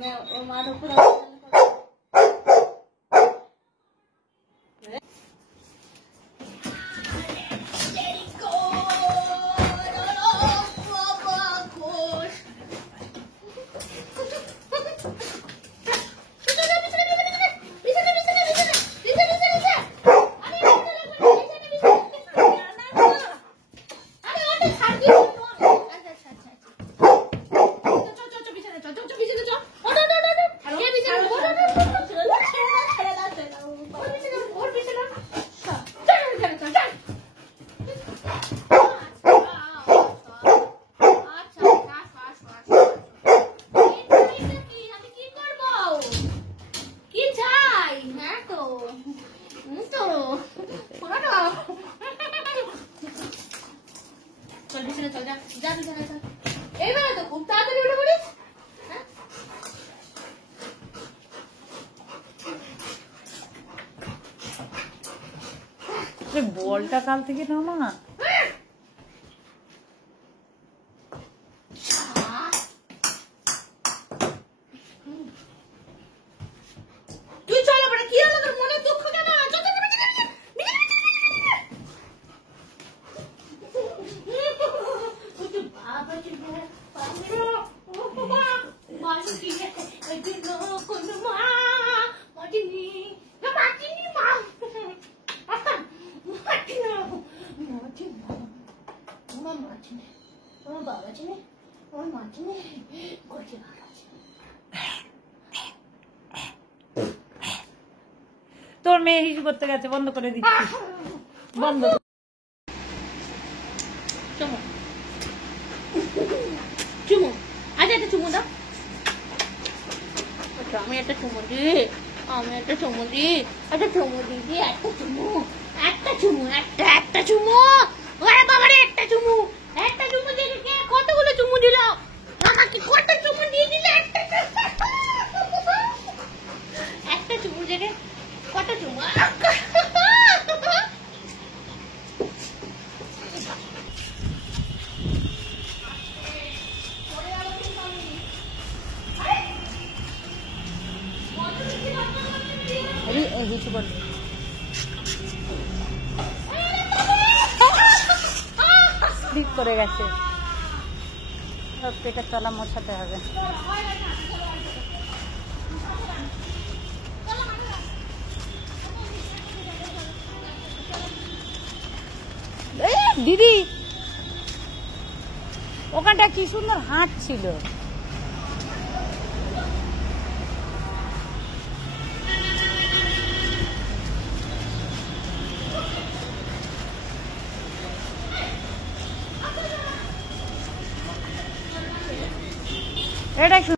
ওর মার উপর বলটা কাল থেকে নামা তুই চলো বড় কি হলো তোর মনে দুঃখ কেন তোর মেয়ে হিসু করতে গেছে বন্ধ করে দিচ্ছি বন্ধ চুমু চুমু আচ্ছা একটা চুমু দাও আমি একটা চুমু দিই একটা চুমু দিই একটা চুমু দিদি একটা চুমু একটা চুমু ওরে বাবারে একটা চুমু দিয়ে কে কতগুলো চুমু দিল আমাকে কত চুমু দিয়ে দিলে একটা চুমু দিয়ে কত চুমু হিসু করবে স্লিপ করে গেছে এটা চলা মোছাতে হবে দিদি ওখানটা কি সুন্দর হাট ছিল এটা